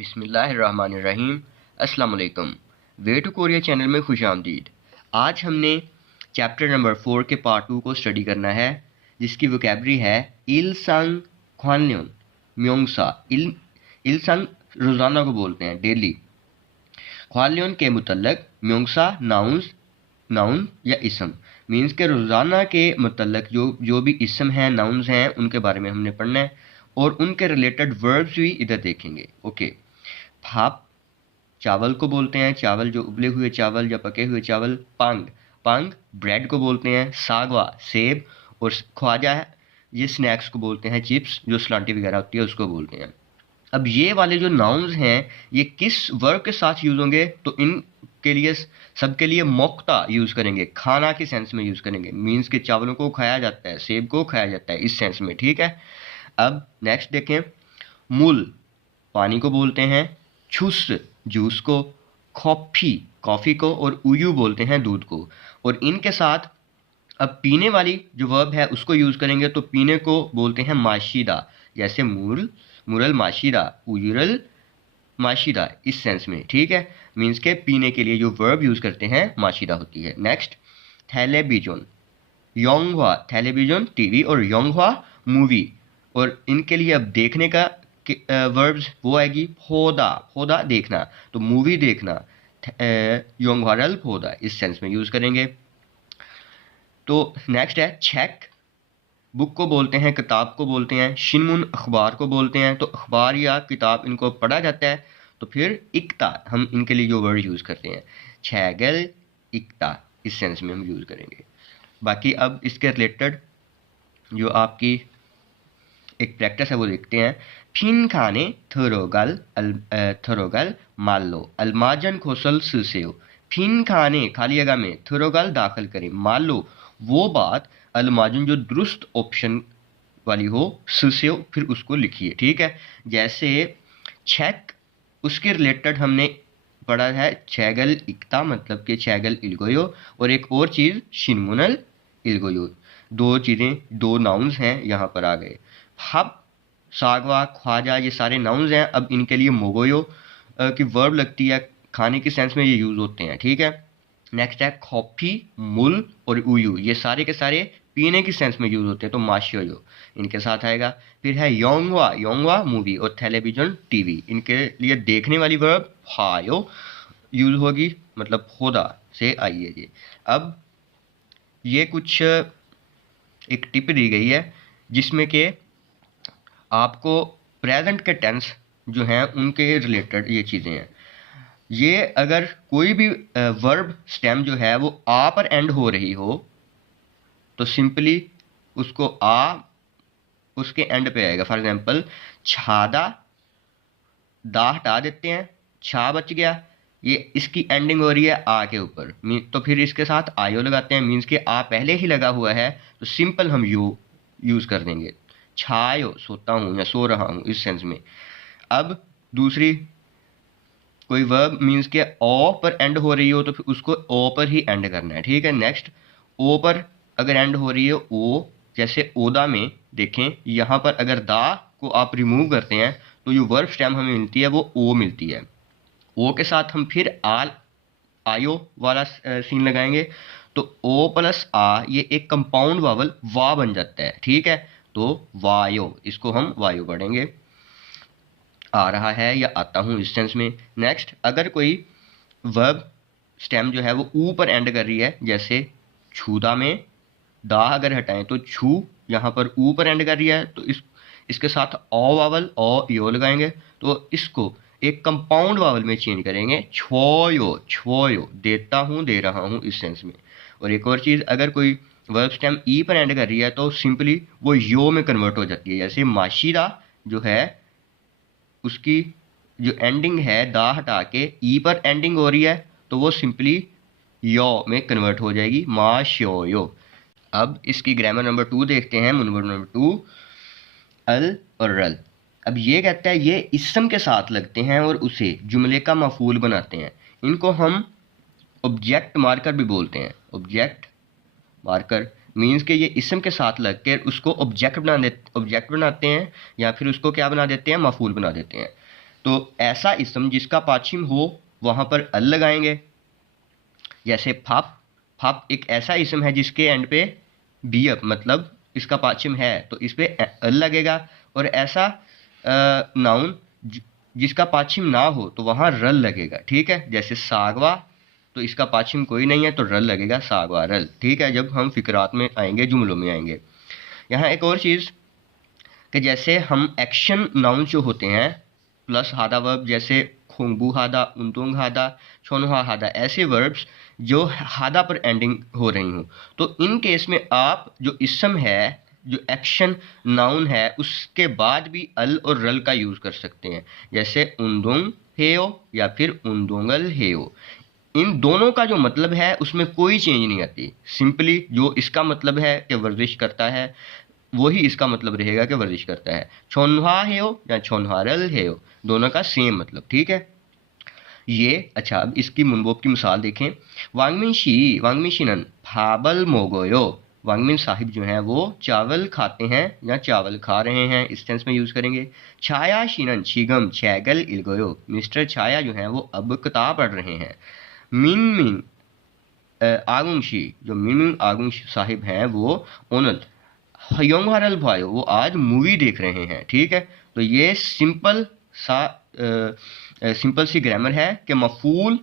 बिस्मिल्लाहिर्रहमानिर्रहीम। अस्सलाम वालेकुम। वे टू कोरिया चैनल में खुश आमदीद। आज हमने चैप्टर नंबर 4 के पार्ट 2 को स्टडी करना है, जिसकी वोकैबरी है इलसंग ख्वानल्योन म्योंगसा। इलसंग रोज़ाना को बोलते हैं, डेली। ख्वानल्योन के मुतल्लक, म्योंगसा नाउन या इसम, मीन्स के रोज़ाना के मुतल्लक जो भी इसम हैं, नाउन्स हैं, उनके बारे में हमने पढ़ना है और उनके रिलेटेड वर्ब्स भी इधर देखेंगे। ओके। भाप चावल को बोलते हैं, चावल जो उबले हुए चावल या पके हुए चावल। पंग ब्रेड को बोलते हैं। सागवा सेब। और ख्वाजा है, ये स्नैक्स को बोलते हैं, चिप्स जो सलांटी वगैरह होती है उसको बोलते हैं। अब ये वाले जो नाउन्स हैं ये किस वर्ब के साथ यूज़ होंगे, तो इनके लिए सबके लिए मोक्ता यूज़ करेंगे, खाना के सेंस में यूज़ करेंगे। मीन्स के चावलों को खाया जाता है, सेब को खाया जाता है, इस सेंस में। ठीक है। अब नेक्स्ट देखें। मूल पानी को बोलते हैं, छुस जूस को, कॉफ़ी को, और उयू बोलते हैं दूध को। और इनके साथ अब पीने वाली जो वर्ब है उसको यूज़ करेंगे, तो पीने को बोलते हैं माशीदा, जैसे मुरल माशीदा, उयुरल माशीदा, इस सेंस में। ठीक है। मीन्स के पीने के लिए जो वर्ब यूज़ करते हैं माशीदा होती है। नेक्स्ट, थैलेबिजोन योंगवा, थैलेबिजोन टीवी, और योंगवा मूवी। और इनके लिए अब देखने का वर्ब्स वो आएगी फोदा देखना, तो मूवी देखना योंगवारल फोदा, इस सेंस में यूज़ करेंगे। तो नेक्स्ट है चेक, बुक को बोलते हैं, किताब को बोलते हैं। शिनमुन अखबार को बोलते हैं, तो अखबार या किताब इनको पढ़ा जाता है। तो फिर इक्ता, हम इनके लिए जो वर्ड यूज़ करते हैं, छैगल इक्ता, इस सेंस में हम यूज़ करेंगे। बाकी अब इसके रिलेटेड जो आपकी एक प्रैक्टिस है वो देखते हैं। फिन खाने थरोगल मालो अलमाजन खोसल सुसेओ। फिन खाने खाली जगह में थरोगल दाखिल करें, मालो वो बात, अलमाजन जो दुरुस्त ऑप्शन वाली हो, सुसेओ फिर उसको लिखिए। ठीक है। जैसे चेक, उसके रिलेटेड हमने पढ़ा है छैगल इक्ता, मतलब कि छैगल इल्गोयो, और एक और चीज़ शिनमुनल इल्गोयो। दो चीज़ें, दो नाउन्स हैं यहाँ पर आ गए। हब सागवा ख्वाजा, ये सारे नाउन्स हैं। अब इनके लिए मोगोयो की वर्ब लगती है, खाने के सेंस में ये यूज़ होते हैं। ठीक है। नेक्स्ट है कॉफ़ी, मुल और उयू, ये सारे के सारे पीने की सेंस में यूज़ होते हैं, तो माशियो इनके साथ आएगा। फिर है योंगवा मूवी और टेलीविजन टीवी, इनके लिए देखने वाली वर्ब फायो यूज़ होगी, मतलब खुदा से आई है ये। अब ये कुछ एक टिप दी गई है जिसमें कि आपको प्रेजेंट के टेंस जो हैं उनके रिलेटेड ये चीज़ें हैं। ये अगर कोई भी वर्ब स्टेम जो है वो आ पर एंड हो रही हो, तो सिंपली उसको आ उसके एंड पे आएगा। फॉर एग्जांपल छादा, दा हटा देते हैं, छा बच गया, ये इसकी एंडिंग हो रही है आ के ऊपर, तो फिर इसके साथ आयो लगाते हैं। मीन्स कि आ पहले ही लगा हुआ है, तो सिंपल हम यू यूज़ कर देंगे, छायो सोता हूँ या सो रहा हूँ, इस सेंस में। अब दूसरी कोई वर्ब मीन्स के ओ पर एंड हो रही हो, तो फिर उसको ओ पर ही एंड करना है। ठीक है। नेक्स्ट, ओ पर अगर एंड हो रही है ओ, जैसे ओदा में देखें, यहाँ पर अगर दा को आप रिमूव करते हैं तो जो वर्ब स्टेम हमें मिलती है वो ओ मिलती है। ओ के साथ हम फिर आयो वाला सीन लगाएंगे, तो ओ प्लस आ, ये एक कंपाउंड वावल वा बन जाता है। ठीक है। तो वायो, इसको हम वायो पढ़ेंगे, आ रहा है या आता हूँ, इस सेंस में। नेक्स्ट, अगर कोई वर्ब स्टेम जो है वो ऊ पर एंड कर रही है, जैसे छूदा में दा अगर हटाएं तो छू यहाँ पर ऊ पर एंड कर रही है, तो इसके साथ ओ वावल ओ यो लगाएंगे, तो इसको एक कंपाउंड वावल में चेंज करेंगे, छोयो देता हूँ, दे रहा हूँ, इस सेंस में। और एक और चीज़, अगर कोई वर्ब स्टेम ई पर एंड कर रही है तो सिंपली वो यो में कन्वर्ट हो जाती है। जैसे माशीदा जो है उसकी जो एंडिंग है दा हटा के ई पर एंडिंग हो रही है, तो वो सिंपली यो में कन्वर्ट हो जाएगी, माश्यो। अब इसकी ग्रामर नंबर 2 देखते हैं। नंबर 2, अल और रल। अब ये कहता है ये इसम के साथ लगते हैं और उसे जुमले का मफूल बनाते हैं। इनको हम ऑब्जेक्ट मार्कर भी बोलते हैं। ऑब्जेक्ट मार्कर मीन्स के ये इसम के साथ लग कर उसको ऑब्जेक्ट बनाते हैं, या फिर उसको क्या बना देते हैं, मफूल बना देते हैं। तो ऐसा इसम जिसका पाछिम हो वहां पर अल लगाएंगे। जैसे फाप, फाप एक ऐसा इसम है जिसके एंड पे बियप मतलब इसका पाछिम है तो इस पे अल लगेगा। और ऐसा नाउन जिसका पाछिम ना हो तो वहां रल लगेगा। ठीक है, जैसे सागवा, तो इसका पाछिम कोई नहीं है तो रल लगेगा, सागवा रल। ठीक है, जब हम फिकरात में आएंगे, जुमलों में आएंगे। यहाँ एक और चीज़ कि जैसे हम एक्शन नाउन जो होते हैं प्लस हादा वर्ब, जैसे खोंगबू हादा, उनतोंग हादा, छोनहा हादा, ऐसे वर्ब्स जो हादा पर एंडिंग हो रही हूँ, तो इन केस में आप जो इसम है, जो एक्शन नाउन है, उसके बाद भी अल और रल का यूज़ कर सकते हैं। जैसे उन्दोंग हेयो या फिर उन्दोंगल हेयो। इन दोनों का जो मतलब है उसमें कोई चेंज नहीं आती। सिंपली जो इसका मतलब है कि वर्जिश करता है, वही इसका मतलब रहेगा कि वर्जिश करता है। छोन्हा हेयो या छोन्हारल हेयो, दोनों का सेम मतलब। ठीक है ये। अच्छा, अब इसकी मुनबोब की मिसाल देखें। वांगमिन शिनन फाबल मोगोयो। वांगमिन साहिब जो हैं वो चावल खाते हैं या चावल खा रहे हैं, इस सेंस में यूज़ करेंगे। छाया शिनन छिगम छैगल इलगोयो। मिस्टर छाया जो हैं वो अब किताब पढ़ रहे हैं। मिन मिन आगुंशी, जो मिन आगुंश साहिब हैं वो ओनत हयोंग हरल भाई, वो आज मूवी देख रहे हैं। ठीक है, तो ये सिंपल सी ग्रामर है कि मफूल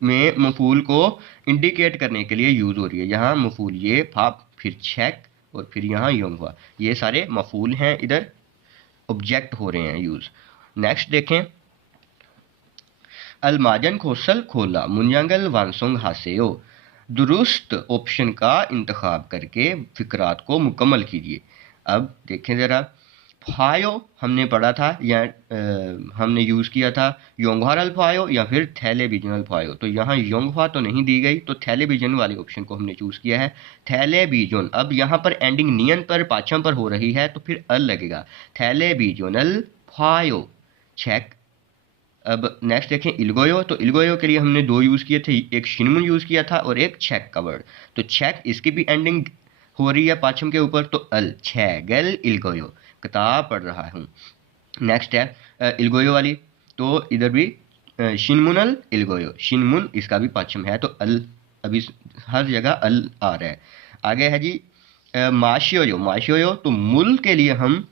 में मफूल को इंडिकेट करने के लिए यूज़ हो रही है। यहाँ मफूल ये फाप, फिर चेक और फिर यहाँ योंग हुआ, ये सारे मफूल हैं, इधर ऑब्जेक्ट हो रहे हैं यूज़। नेक्स्ट देखें। अलमाजन खोसल खोला मुंजंगल वानसोंग हासेयो। दुरुस्त ऑप्शन का इंतखाब करके फिक्रात को मुकम्मल कीजिए। अब देखें ज़रा, फायो हमने पढ़ा था या हमने यूज़ किया था योंगहारल फायो या फिर थैले बीजनल फायो। तो यहाँ योंगफा तो नहीं दी गई, तो थैले बीजन वाले ऑप्शन को हमने चूज़ किया है, थैले बीजोन। अब यहाँ पर एंडिंग नियन पर पाछम पर हो रही है तो फिर अल लगेगा, थैले बीजोनल फायो। चेक। अब नेक्स्ट देखें इलगोयो। तो इलगोयो के लिए हमने दो यूज़ किए थे, एक शिनमुन यूज़ किया था और एक चेक का वर्ड। तो चेक इसकी भी एंडिंग हो रही है पाछम के ऊपर, तो अल छेगल इलगोयो, किताब पढ़ रहा हूँ। नेक्स्ट है इलगोयो वाली, तो इधर भी शिनमुनल इलगोयो, शिनमुन इसका भी पाछम है तो अल, अभी हर जगह अल आ रहा है। आगे है जी माशियोयो। माशियोयो तो मुल के लिए हम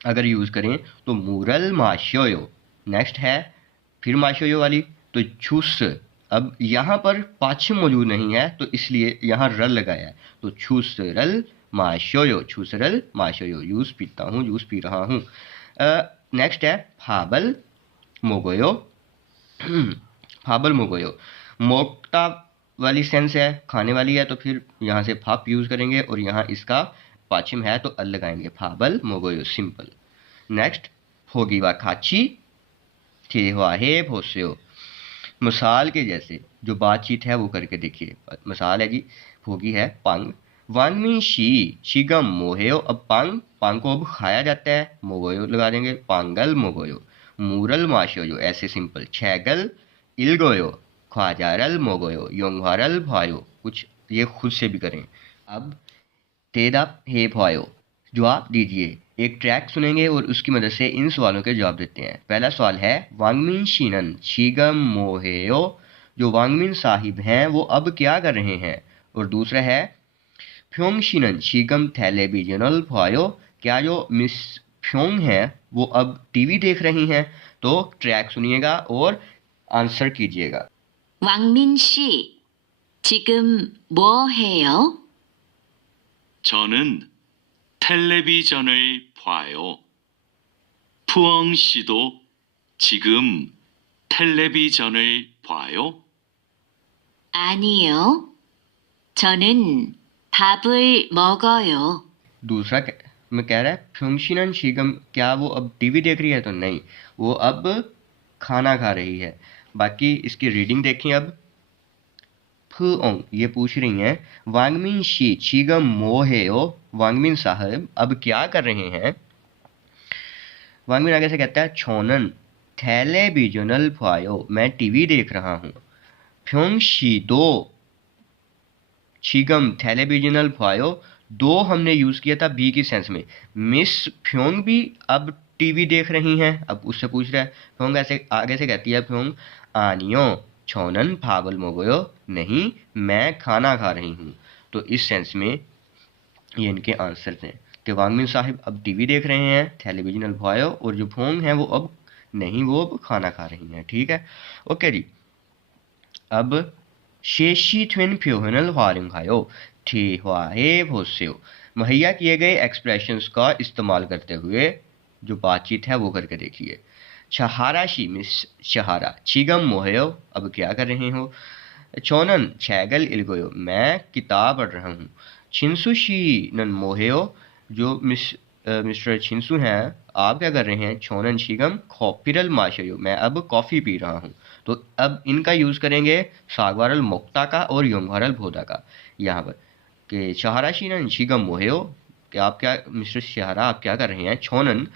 अगर यूज़ करें तो मूरल माशियोयो। नेक्स्ट है फिर माशोयो वाली, तो छुस। अब यहाँ पर पाछम मौजूद नहीं है तो इसलिए यहाँ रल लगाया है, तो छुसरल माशोयो, छुसरल माशोयो, जूस पीता हूँ, जूस पी रहा हूँ। नेक्स्ट है फाबल मोगोयो। फाबल मोगोयो मोक्ता वाली सेंस है, खाने वाली है, तो फिर यहाँ से फाप यूज़ करेंगे और यहाँ इसका पाछिम है तो अल लगाएंगे, फाबल मोगोयो, सिंपल। नेक्स्ट होगी वा खाची है भोस्यो। मिसाल के जैसे जो बातचीत है वो करके देखिए। मिसाल है जी, होगी है पंग वानमी शी शिगम मोहेयो। अब पंग, पंग को अब खाया जाता है, मोगोयो लगा देंगे, पांगल मोगोयो। मूरल माशोयो, ऐसे सिंपल। छैगल इलगोयो, ख्वाजारल मोगोयो, योंगवारल भायो। कुछ ये खुद से भी करें। अब तेदा हे भायो, जवाब दीजिए। एक ट्रैक सुनेंगे और उसकी मदद से इन सवालों के जवाब देते हैं। पहला सवाल है वांगमिन शिनन शीगम मोहेयो, जो वांगमिन साहिब हैं वो अब क्या कर रहे हैं। और दूसरा है फ्योंग शिनन शीगम थैले बीजनल फायो, क्या जो मिस फ्योंग है वो अब टीवी देख रही हैं। तो ट्रैक सुनिएगा और आंसर कीजिएगा। 왕민 씨, 지금 뭐 해요? 저는 텔레비전을 봐요. 푸엉 씨도 지금 텔레비전을 봐요? 아니요. 저는 밥을 먹어요. दूसरा में कह रहा है फ्योंगशिनन शीगम, क्या वो अब टीवी देख रही है, तो नहीं, वो अब खाना खा रही है। बाकी इसकी रीडिंग देखें। अब फुओंग ये पूछ रही हैं वांगमिन शी शीगम मोहेओ, वांगमिन साहब अब क्या कर रहे हैं। वांगमिन आगे से कहता है छोनन थैले बीजनल फायो, मैं टीवी देख रहा हूँ। फ्योंग शी दो शीगम थैले बीजनल फायो, दो हमने यूज़ किया था बी की सेंस में। मिस फ्योंग भी अब टीवी देख रही हैं। अब उससे पूछ रहा है फ्योंग ऐसे आगे से कहती है फ्योंग आनियो छोनन फाबल मोगोयो, नहीं मैं खाना खा रही हूँ। तो इस सेंस में ये इनके आंसर्स हैं। तो वांगमिन साहिब अब टीवी देख रहे हैं, टेलीविजन अल्फायो, और जो फोंग हैं वो अब नहीं, वो अब खाना खा रही हैं। ठीक है, ओके जी। अब शेशी ट्विन फ्योहनल वारिंगायो ठी हुआहे भोस्यो, मुहैया किए गए एक्सप्रेशंस का इस्तेमाल करते हुए जो बातचीत है वो करके देखिए। शहाराशी मिस शहारा चिगम मोहयो, अब क्या कर रहे हो। चोनन छैगल इलगोयो, मैं किताब पढ़ रहा हूँ। छिंसुशी नन मोहेयो, जो मिस्टर छिंसु हैं आप क्या कर रहे हैं। छोनन शिगम खॉपिरल माशयो, मैं अब कॉफ़ी पी रहा हूँ। तो अब इनका यूज़ करेंगे सागवारल मोक्ता का और योंगवारल भोदा का यहाँ पर कि शहाराशी नन शिगम मोहेयो, कि आप क्या मिस्टर शहारा आप क्या कर रहे हैं। छोनन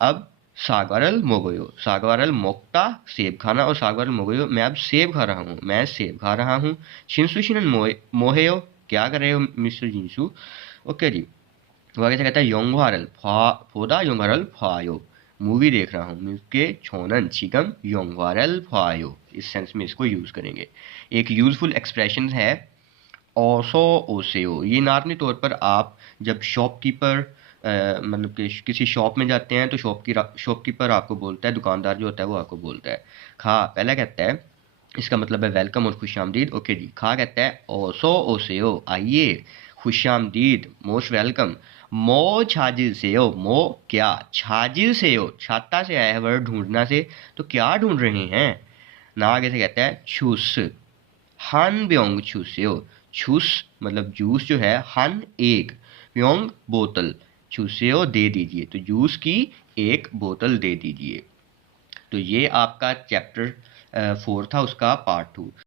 अब सागवारल मोगोयो, सागवारल मोक्ता सेब खाना, और सागवारल मोगोयो मैं अब सेब खा रहा हूँ, मैं सेब खा रहा हूँ। शिंसुशिनन मोहेयो, क्या कर रहे हो मिस्टर जिंसु। ओके जी। वो आगे से कहता है योंगवारल फोदा योंगवारल फायो, मूवी देख रहा हूँ। मिसके छोनन चिगम योंगवारल फायो, इस सेंस में इसको यूज़ करेंगे। एक यूजफुल एक्सप्रेशन है ओसो ओसेओ, ये नार्मली तौर पर आप जब शॉपकीपर मतलब कि किसी शॉप में जाते हैं तो शॉपकीपर आपको बोलता है, दुकानदार जो होता है वो आपको बोलता है। खा पहला कहता है, इसका मतलब है वेलकम और खुश आमदीद। ओके जी। खा कहता है ओसो ओसेओ, आइए, खुश आमदीद, मोस्ट वेलकम। मो छाजिल सेओ, मो क्या, छाजिल सेओ छाता से आया है वर्ड ढूंढना से, तो क्या ढूंढ रहे हैं ना। आगे से कहता है छूस हान ब्योंग छूसेओ, छूस मतलब जूस जो है, हान एक, ब्योंग बोतल, छूसेओ दे दीजिए, तो जूस की एक बोतल दे दीजिए। तो ये आपका चैप्टर 4 था, उसका पार्ट 2।